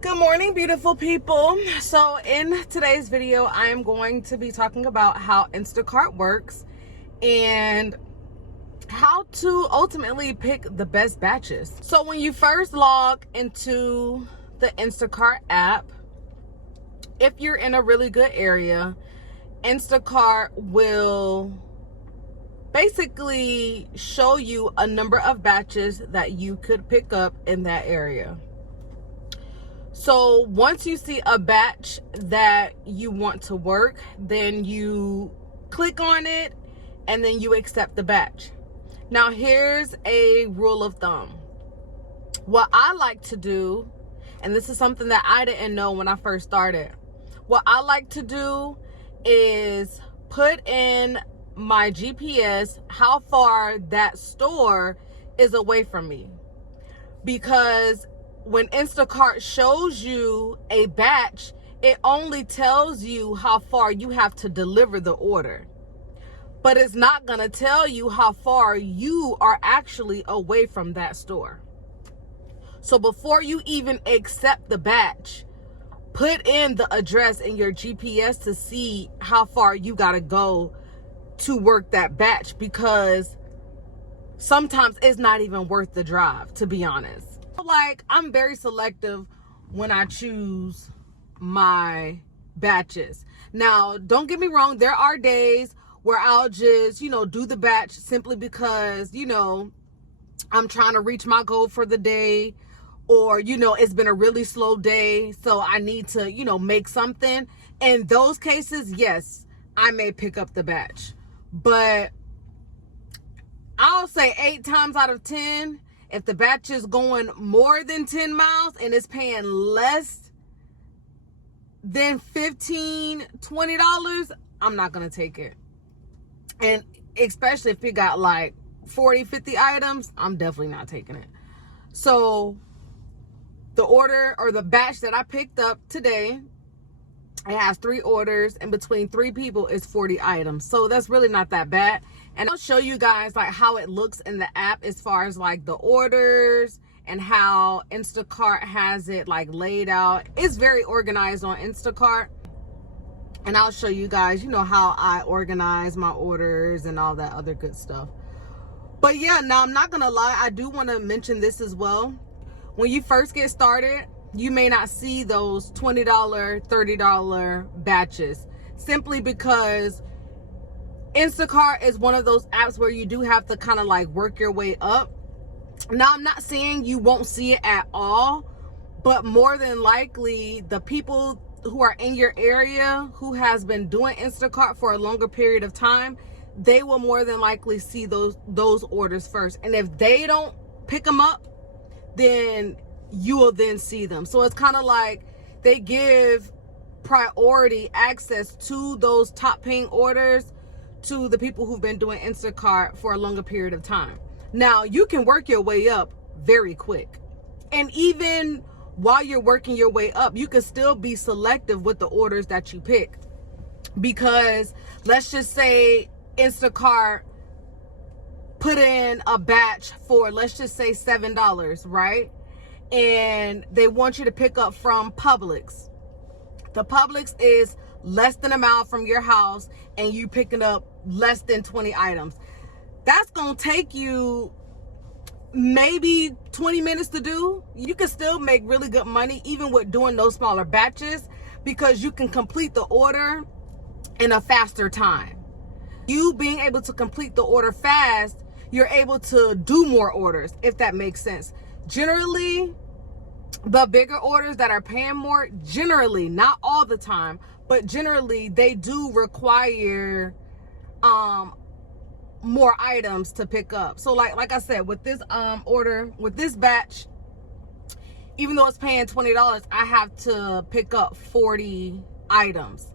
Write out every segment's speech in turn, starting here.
Good morning, beautiful people. So in today's video, I am going to be talking about how Instacart works and how to ultimately pick the best batches. So when you first log into the Instacart app, if you're in a really good area, Instacart will basically show you a number of batches that you could pick up in that area. So once you see a batch that you want to work, then you click on it and then you accept the batch. Now here's a rule of thumb. What I like to do, and this is something that I didn't know when I first started, what I like to do is put in my GPS how far that store is away from me. Because when Instacart shows you a batch, it only tells you how far you have to deliver the order. But it's not going to tell you how far you are actually away from that store. So before you even accept the batch, put in the address in your GPS to see how far you got to go to work that batch, because sometimes it's not even worth the drive, to be honest. Like, I'm very selective when I choose my batches. Now, don't get me wrong, there are days where I'll just, do the batch simply because, I'm trying to reach my goal for the day, or, it's been a really slow day, so I need to, make something. In those cases, yes, I may pick up the batch. But I'll say 8 times out of 10, if the batch is going more than 10 miles and it's paying less than $15, $20, I'm not going to take it. And especially if you got like 40, 50 items, I'm definitely not taking it. So the order or the batch that I picked up today, it has 3 orders, and between 3 people is 40 items. So that's really not that bad. And I'll show you guys like how it looks in the app as far as like the orders and how Instacart has it like laid out. It's very organized on Instacart. And I'll show you guys, how I organize my orders and all that other good stuff. But yeah, now I'm not gonna lie, I do want to mention this as well. When you first get started, you may not see those $20, $30 batches, simply because Instacart is one of those apps where you do have to kind of like work your way up. Now, I'm not saying you won't see it at all, but more than likely the people who are in your area who has been doing Instacart for a longer period of time, they will more than likely see those orders first. And if they don't pick them up, then you will then see them. So it's kind of like they give priority access to those top paying orders to the people who've been doing Instacart for a longer period of time. Now, you can work your way up very quick. And even while you're working your way up, you can still be selective with the orders that you pick. Because let's just say Instacart put in a batch for, let's just say $7, right? And they want you to pick up from Publix. The Publix is less than a mile from your house, and you picking up less than 20 items. That's gonna take you maybe 20 minutes to do. You can still make really good money even with doing those smaller batches, because you can complete the order in a faster time. You being able to complete the order fast, you're able to do more orders, if that makes sense. Generally, the bigger orders that are paying more, generally, not all the time, but generally they do require more items to pick up. So like I said, with this order, with this batch, even though it's paying $20, I have to pick up 40 items.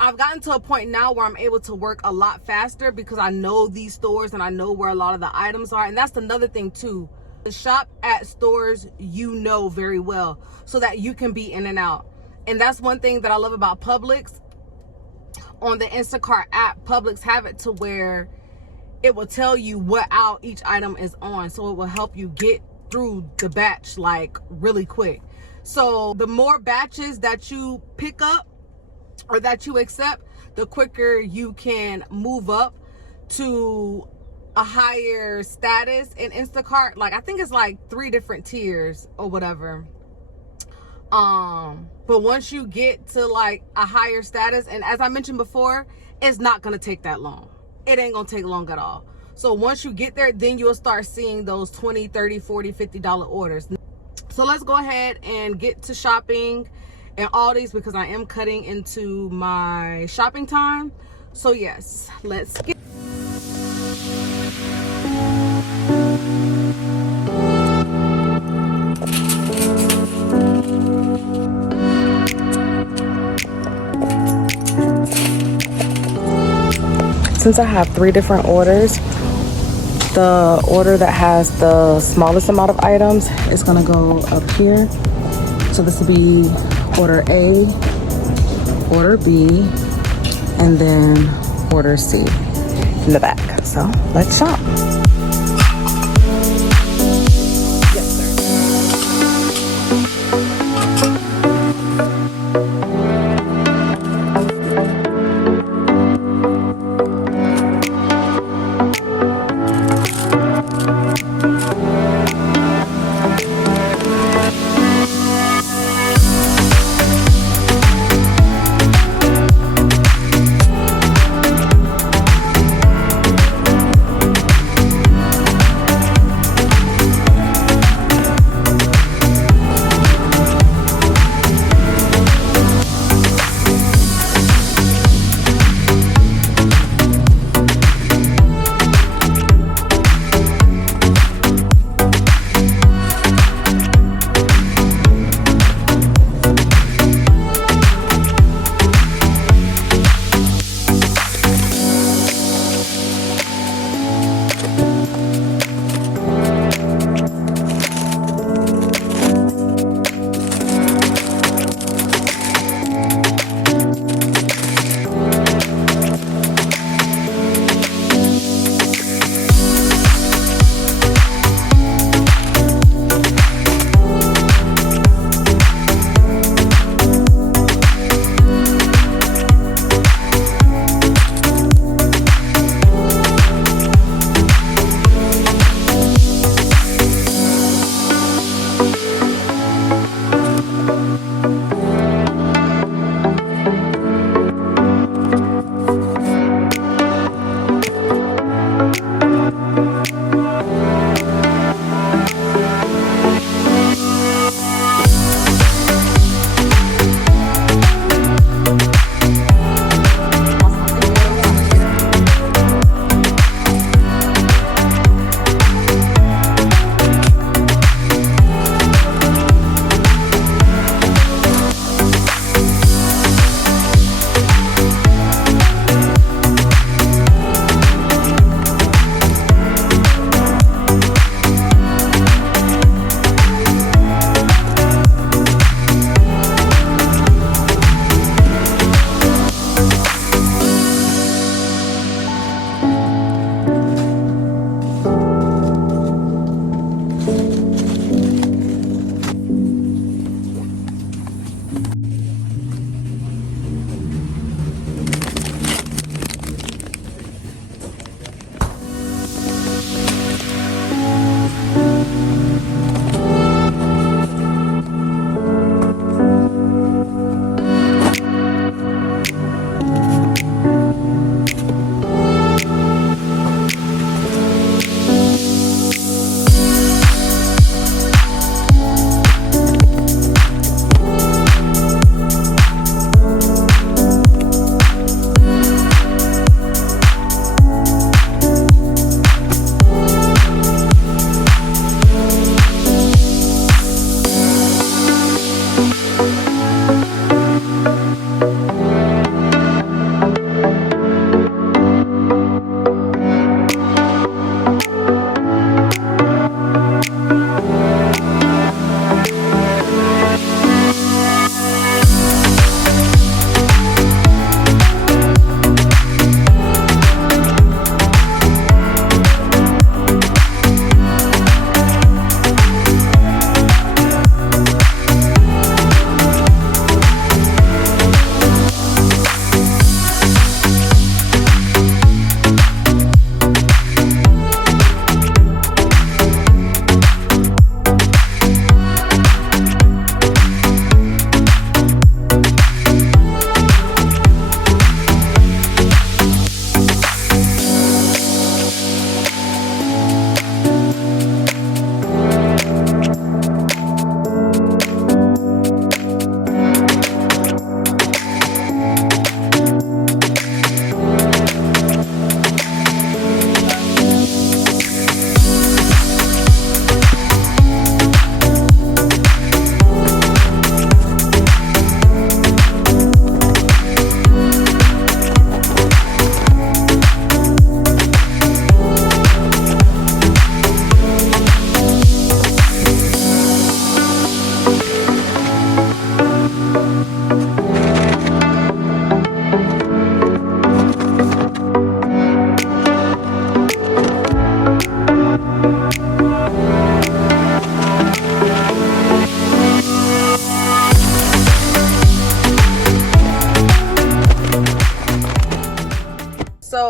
I've gotten to a point now where I'm able to work a lot faster because I know these stores and I know where a lot of the items are. And that's another thing too. Shop at stores you know very well so that you can be in and out. And that's one thing that I love about Publix. On the Instacart app, Publix have it to where it will tell you what aisle each item is on, so it will help you get through the batch like really quick. So the more batches that you pick up or that you accept, the quicker you can move up to a higher status in Instacart. Like, I think it's like 3 different tiers or whatever. But once you get to like a higher status, and as I mentioned before, it's not gonna take that long. It ain't gonna take long at all. So once you get there, then you'll start seeing those $20, $30, $40, $50 orders. So let's go ahead and get to shopping and all these, because I am cutting into my shopping time. So yes, let's get. Since I have 3 different orders, the order that has the smallest amount of items is gonna go up here. So this will be order A, order B, and then order C in the back. So let's shop.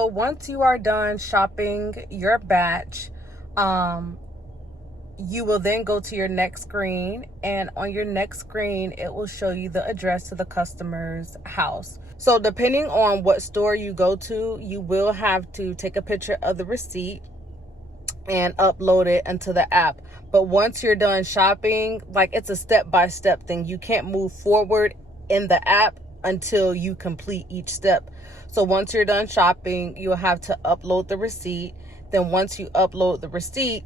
So once you are done shopping your batch, you will then go to your next screen, and on your next screen it will show you the address to the customer's house. So depending on what store you go to, you will have to take a picture of the receipt and upload it into the app. But once you're done shopping, like, it's a step-by-step thing. You can't move forward in the app until you complete each step. So once you're done shopping, you'll have to upload the receipt. Then once you upload the receipt,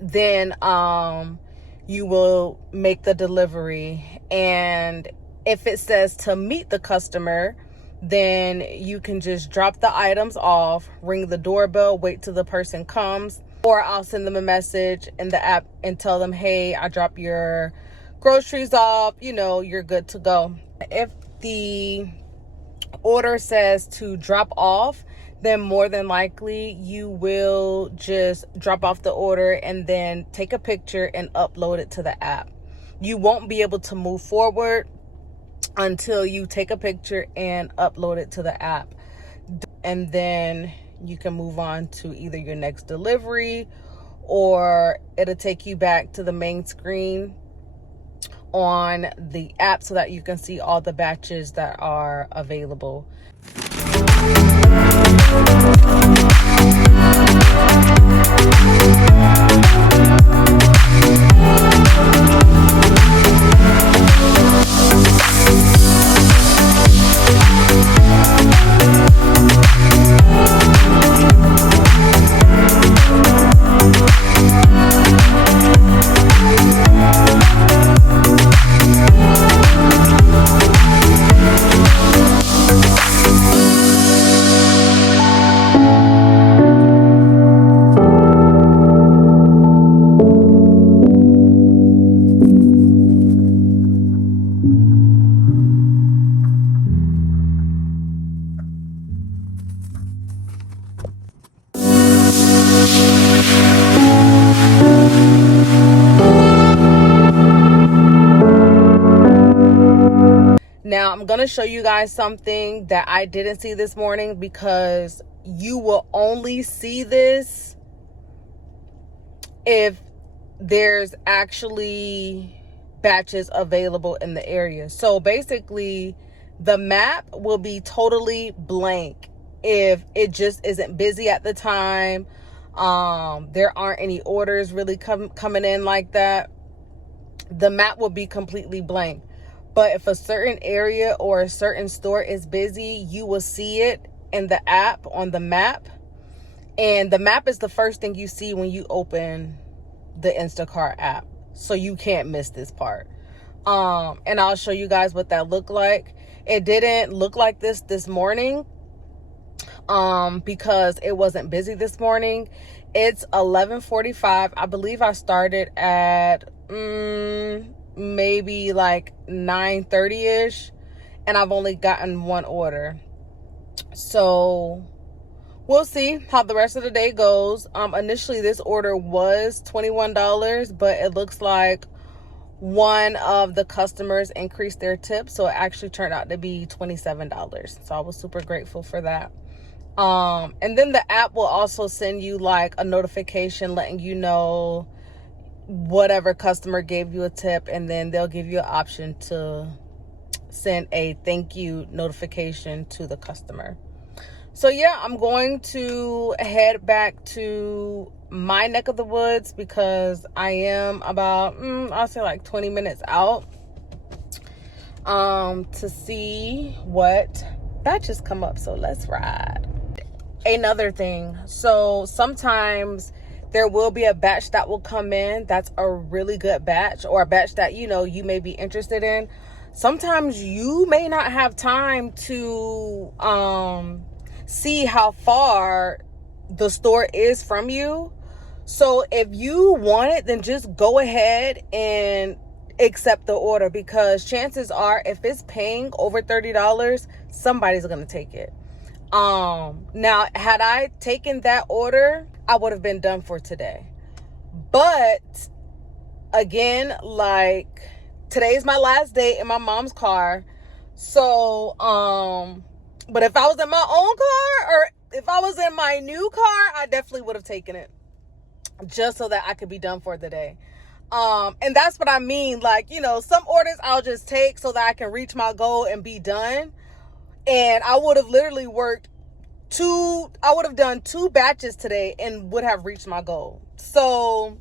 then you will make the delivery. And if it says to meet the customer, then you can just drop the items off, ring the doorbell, wait till the person comes, or I'll send them a message in the app and tell them, hey, I dropped your groceries off, you know, you're good to go. If the order says to drop off, then more than likely you will just drop off the order and then take a picture and upload it to the app. You won't be able to move forward until you take a picture and upload it to the app. And then you can move on to either your next delivery, or it'll take you back to the main screen on the app so that you can see all the batches that are available. Now, I'm going to show you guys something that I didn't see this morning, because you will only see this if there's actually batches available in the area. So basically, the map will be totally blank if it just isn't busy at the time. There aren't any orders really coming in like that. The map will be completely blank. But if a certain area or a certain store is busy, you will see it in the app on the map. And the map is the first thing you see when you open the Instacart app. So you can't miss this part. And I'll show you guys what that looked like. It didn't look like this morning because it wasn't busy this morning. It's 11:45. I believe I started at maybe like 9:30ish, and I've only gotten one order. So we'll see how the rest of the day goes. Initially this order was $21, but it looks like one of the customers increased their tip, so it actually turned out to be $27. So I was super grateful for that. And then the app will also send you like a notification letting you know whatever customer gave you a tip, and then they'll give you an option to send a thank you notification to the customer. So yeah, I'm going to head back to my neck of the woods because I am about I'll say like 20 minutes out to see what batches come up. So let's ride. Another thing, so sometimes there will be a batch that will come in that's a really good batch, or a batch that, you know, you may be interested in. Sometimes you may not have time to see how far the store is from you. So if you want it, then just go ahead and accept the order, because chances are if it's paying over $30, somebody's gonna take it. Now, had I taken that order, I would have been done for today. But again, like, today's my last day in my mom's car. So But if I was in my own car, or if I was in my new car, I definitely would have taken it, just so that I could be done for the day. And that's what I mean. Like, you know, some orders I'll just take so that I can reach my goal and be done. And I would have literally I would have done 2 batches today and would have reached my goal. So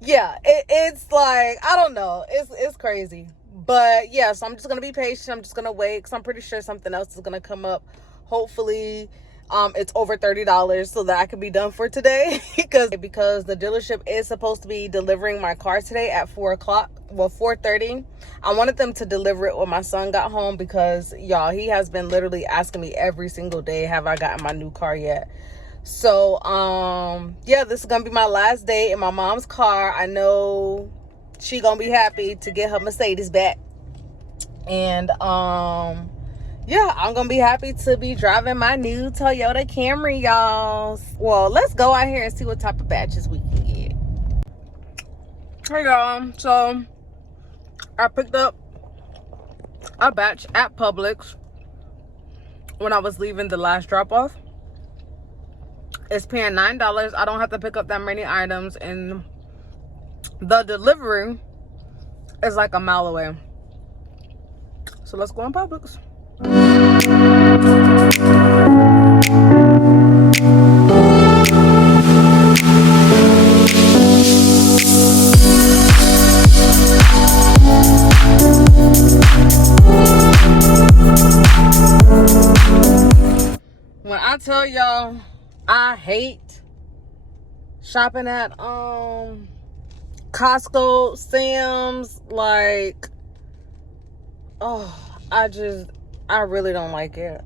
yeah, it's like, I don't know. It's crazy. But yeah, so I'm just going to be patient. I'm just going to wait, because I'm pretty sure something else is going to come up. Hopefully, it's over $30 so that I can be done for today. because the dealership is supposed to be delivering my car today at 4 o'clock. Well, 4:30. I wanted them to deliver it when my son got home, because y'all, he has been literally asking me every single day, have I gotten my new car yet? So, yeah, this is going to be my last day in my mom's car. I know she going to be happy to get her Mercedes back. And, yeah, I'm going to be happy to be driving my new Toyota Camry, y'all. Well, let's go out here and see what type of batches we can get. Hey, y'all. So, I picked up a batch at Publix when I was leaving the last drop-off. It's paying $9. I don't have to pick up that many items, and the delivery is like a mile away. So let's go on Publix. When I tell y'all I hate shopping at Costco, Sam's, like, oh, I really don't like it.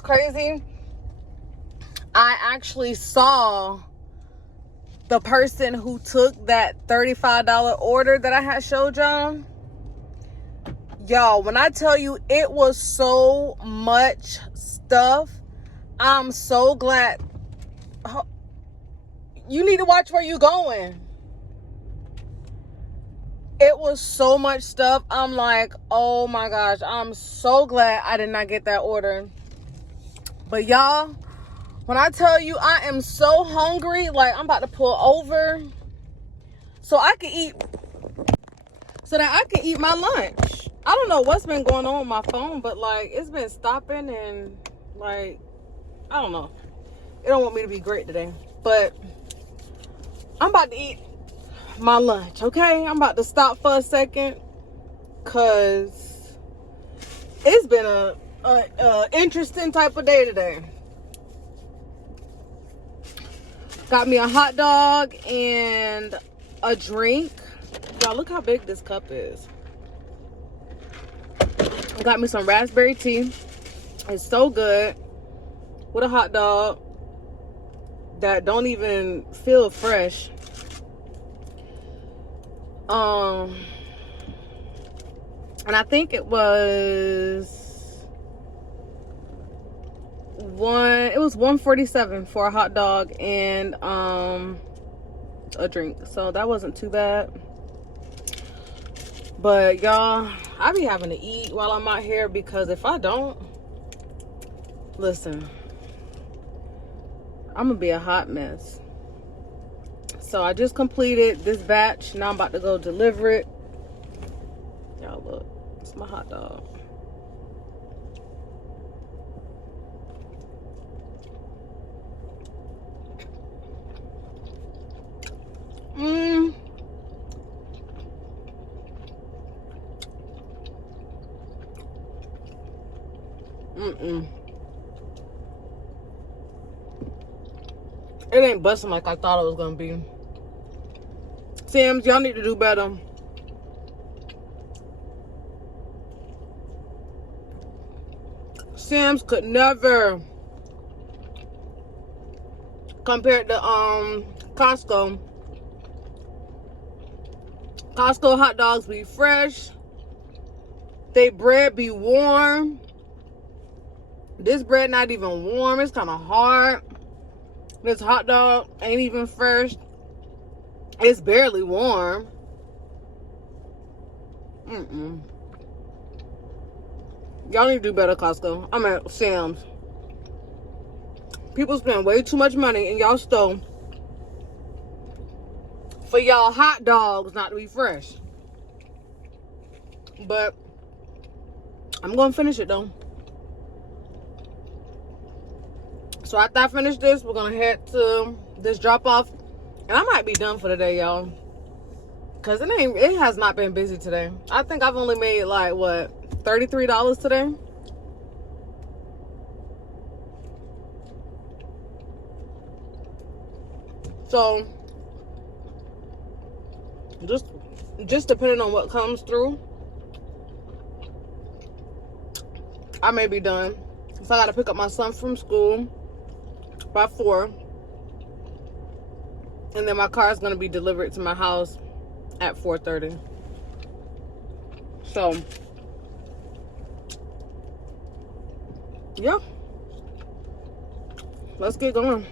Crazy, I actually saw the person who took that $35 order that I had showed y'all. Y'all, when I tell you it was so much stuff, I'm so glad. You need to watch where you're going. It was so much stuff. I'm like, oh my gosh, I'm so glad I did not get that order. But y'all, when I tell you I am so hungry, like, I'm about to pull over so I can eat, so that I can eat my lunch. I don't know what's been going on with my phone, but like, it's been stopping, and like, I don't know. It don't want me to be great today, but I'm about to eat my lunch, okay? I'm about to stop for a second, cause it's been a interesting type of day today. Got me a hot dog and a drink. Y'all, look how big this cup is. Got me some raspberry tea. It's so good. With a hot dog that don't even feel fresh. And I think it was $147 for a hot dog and a drink. So that wasn't too bad. But y'all, I be having to eat while I'm out here, because if I don't, listen, I'm gonna be a hot mess. So I just completed this batch. Now I'm about to go deliver it. Y'all look, it's my hot dog. It ain't busting like I thought it was gonna be. Sam's, y'all need to do better. Sam's could never compare to Costco. Costco hot dogs be fresh. They bread be warm. This bread not even warm. It's kind of hard. This hot dog ain't even fresh. It's barely warm. Y'all need to do better, Costco. I'm at Sam's. People spend way too much money in y'all store for y'all hot dogs not to be fresh. But I'm gonna finish it though. So after I finish this, we're gonna head to this drop off, and I might be done for the day, y'all, cause it has not been busy today. I think I've only made like what, $33 today. So just depending on what comes through, I may be done. So I gotta pick up my son from school by 4, and then my car is gonna be delivered to my house at 4:30. So yeah, let's get going.